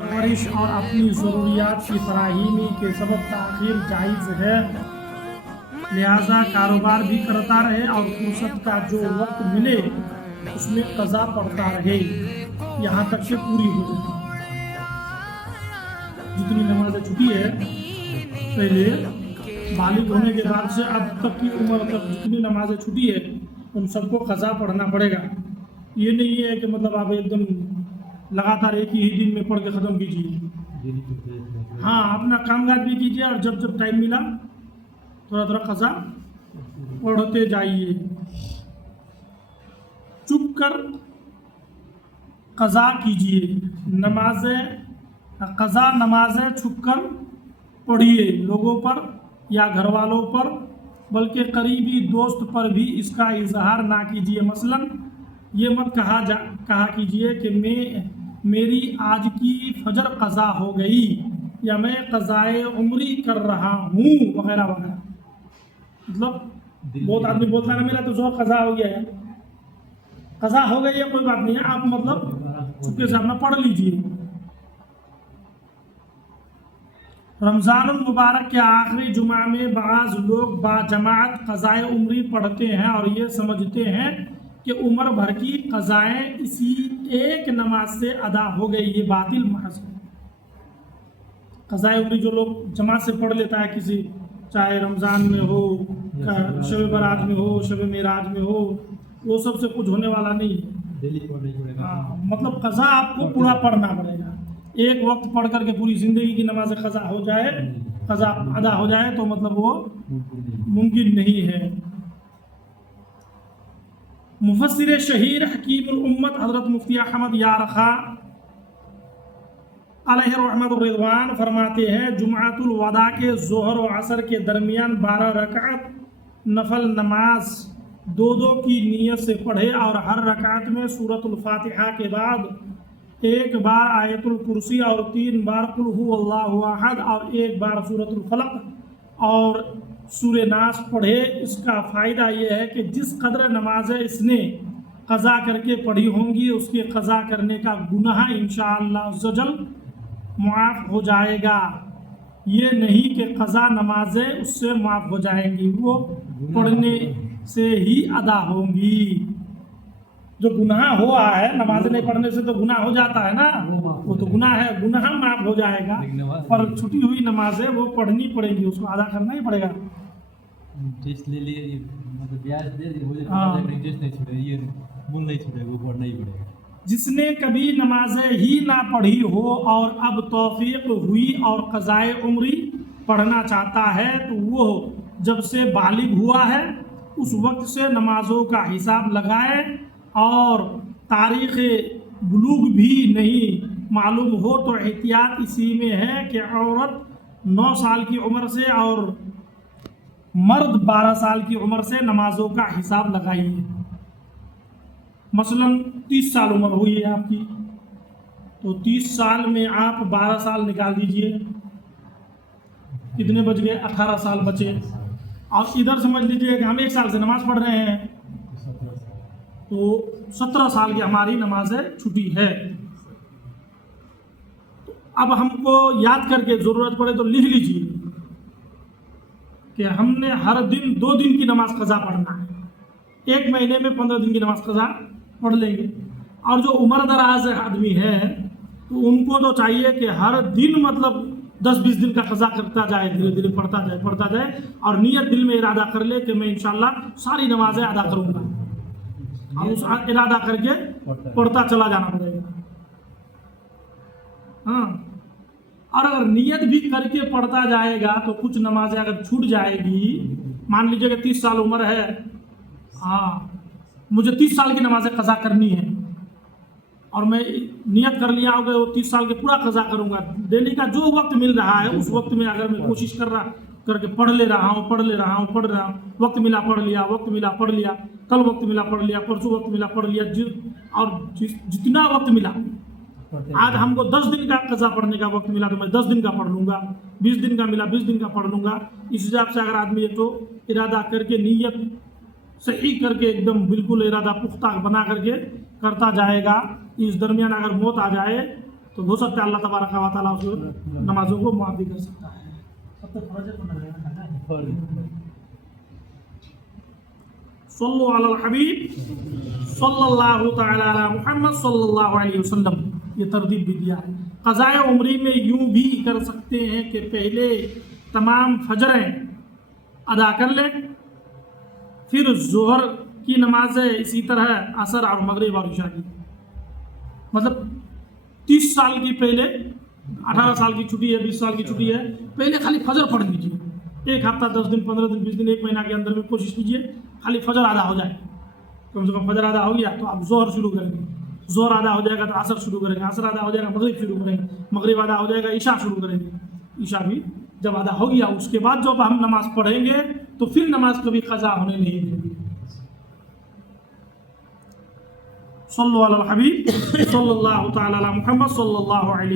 परवरिश और अपनी ज़रूरियात की फराहमी के सबब ताख़ीर जायज़ है, लिहाजा कारोबार भी करता रहे और फुर्सत का जो वक्त मिले उसमें क़ज़ा पड़ता रहे यहाँ तक कि पूरी हो जाए। जितनी नमाज़ें छुटी है पहले बालिग होने के बाद से अब तक की उम्र तक जितनी नमाज़ें छुटी है उन सबको क़ज़ा पढ़ना पड़ेगा। ये नहीं है कि मतलब आप एकदम लगातार एक ही दिन में पढ़ के ख़त्म कीजिए। हाँ, अपना कामकाज भी कीजिए और जब जब टाइम मिला थोड़ा थोड़ा क़ज़ा पढ़ते जाइए। चुप कर क़ज़ा कीजिए। क़ज़ा नमाज़ें छुप कर पढ़िए, लोगों पर या घर वालों पर, बल्कि करीबी दोस्त पर भी इसका इजहार ना कीजिए। मसलन ये मत कहा कीजिए कि मेरी आज की फजर क़ज़ा हो गई या मैं क़ज़ाए उम्री कर रहा हूँ वगैरह वगैरह। मतलब बहुत आदमी बोलता है ना मेरा तो ज़ोर क़ज़ा हो गया है, क़ज़ा हो गई है कोई बात नहीं है, आप मतलब चुपके से अपना पढ़ लीजिए। रमज़ानुल मुबारक के आखिरी जुमा में बाज़ लोग बाजमात क़ज़ाए उम्री पढ़ते हैं और ये समझते हैं कि उम्र भर की क़ज़ाएँ इसी एक नमाज से अदा हो गई। ये बातिल महज़ है। क़ज़ाए उम्री जो लोग जमात से पढ़ लेता है किसी, चाहे रमज़ान में हो, शब बरात में हो, शब मेराज में हो, वो सबसे कुछ होने वाला नहीं है। हाँ, मतलब क़ज़ा आपको पूरा पढ़ना पड़ेगा। एक वक्त पढ़ करके पूरी ज़िंदगी की नमाज क़ज़ा हो जाए, क़ज़ा अदा हो जाए तो मतलब वो मुमकिन नहीं है। मुफस्सिर शहीर हकीमुल उम्मत हज़रत मुफ्ती अहमद यार खां अलैहि रहमतुर रिज़वान फरमाते हैं, जुमातुल वदा के ज़ोहर और असर के दरमियान 12 रकात नफल नमाज दो की नीयत से पढ़े और हर रकात में सूरतुल फातिहा के बाद एक बार आयतुल कुर्सी और 3 बार कुल हुवल्लाहु अहद और एक बार सूरतुल फलक और सूरे नास पढ़े। इसका फ़ायदा ये है कि जिस कदर नमाज़ें इसने क़ज़ा करके पढ़ी होंगी उसके क़ज़ा करने का गुनाह इंशाअल्लाह अज़्ज़वजल मुआफ़ हो जाएगा। ये नहीं कि क़ज़ा नमाज़ें उससे मुआफ़ हो जाएंगी, वो पढ़ने से ही अदा होंगी। जो गुनाह हुआ है नमाज नहीं पढ़ने से तो गुनाह हो जाता है ना, वो तो गुनाह है, गुनाह माफ़ हो जाएगा, पर छुटी हुई नमाजें वो पढ़नी पड़ेगी, उसको अदा करना ही पड़ेगा। टेस्ट ले लिए मतलब ब्याज दे दी, मुझे टेस्ट नहीं छूटे, ये मूल नहीं छूटे, वो पढ़ना ही पड़ेगा। जिसने कभी नमाजें ही ना पढ़ी हो और अब तौफीक हुई और क़ज़ाए उम्री पढ़ना चाहता है तो वो जब से बालिग हुआ है उस वक्त से नमाज़ों का हिसाब लगाए और तारीख़ बुलूग भी नहीं मालूम हो तो एहतियात इसी में है कि औरत 9 साल की उम्र से और मर्द 12 साल की उम्र से नमाज़ों का हिसाब लगाइए। मसलन 30 साल उम्र हुई है आपकी तो 30 साल में आप 12 साल निकाल दीजिए, कितने बच गए? 18 साल बचे। और इधर समझ लीजिए कि हम 1 साल से नमाज़ पढ़ रहे हैं तो 17 साल की हमारी नमाज़ें छुटी है। तो अब हमको याद करके ज़रूरत पड़े तो लिख लीजिए कि हमने हर दिन 2 दिन की नमाज क़ज़ा पढ़ना है, 1 महीने में 15 दिन की नमाज क़ज़ा पढ़ लेंगे। और जो उम्र दराज आदमी है तो उनको तो चाहिए कि हर दिन मतलब 10-20 दिन का क़ज़ा करता जाए, धीरे धीरे पढ़ता जाए और नियत दिल में इरादा कर ले कि मैं इंशाअल्लाह सारी नमाजें अदा करूँगा और उस इरादा करके पढ़ता चला जाना पड़ेगा। हाँ, और अगर नियत भी करके पढ़ता जाएगा तो कुछ नमाजें अगर छूट जाएगी, मान लीजिए कि 30 साल उम्र है, हाँ मुझे 30 साल की नमाजें क़ज़ा करनी है और मैं नियत कर लिया होगा वो 30 साल के पूरा क़ज़ा करूँगा, डेली का जो वक्त मिल रहा है उस वक्त में अगर मैं कोशिश करके पढ़ रहा हूँ, वक्त मिला पढ़ लिया, वक्त मिला पढ़ लिया, कल वक्त मिला पढ़ लिया, परसों वक्त मिला पढ़ लिया, जितना वक्त मिला, आज हमको 10 दिन का क़ज़ा पढ़ने का वक्त मिला तो मैं 10 दिन का पढ़ लूँगा, 20 दिन का मिला 20 दिन का पढ़ लूँगा। इस हिसाब से अगर आदमी ये तो इरादा करके नीयत सही करके एकदम बिल्कुल इरादा पुख्ता बना करके करता जाएगा, इस दरमियान अगर मौत आ जाए تو ہو سکتا ہے اللہ تبارک و تعالیٰ اس نمازوں کو معاف بھی کر سکتا ہے. سب سے فرض ہے صلو علی الحبیب صلی اللہ تعالی علی محمد صلی اللہ علیہ وسلم. یہ ترتیب بھی دیا ہے. قضاء عمری میں یوں بھی کر سکتے ہیں کہ پہلے تمام فجریں ادا کر لیں، پھر ظہر کی نمازیں اسی طرح عصر اور مغرب اور عشاء کی. مطلب 30 سال کی پہلے 18 سال کی چھٹی ہے، 20 سال کی چھٹی ہے، پہلے خالی فجر پڑھ لیجیے. ایک ہفتہ 10 دن 15 دن 20 دن 1 مہینہ کے اندر میں کوشش کیجیے خالی فجر ادا ہو جائے. کم سے کم فجر ادا ہو گیا تو آپ ظہر شروع کریں گے، ظہر ادا ہو جائے گا تو عصر شروع کریں گے، عصر ادا ہو جائے گا مغرب شروع کریں گے، مغرب ادا ہو جائے گا عشاء شروع کریں گے. عشاء بھی جب ادا ہو گیا اس کے بعد جب ہم نماز پڑھیں گے تو پھر نماز کبھی قضا ہونے نہیں دیں گے. صلو علی الحبیب صلی اللہ تعالی علی محمد صلی اللہ علیہ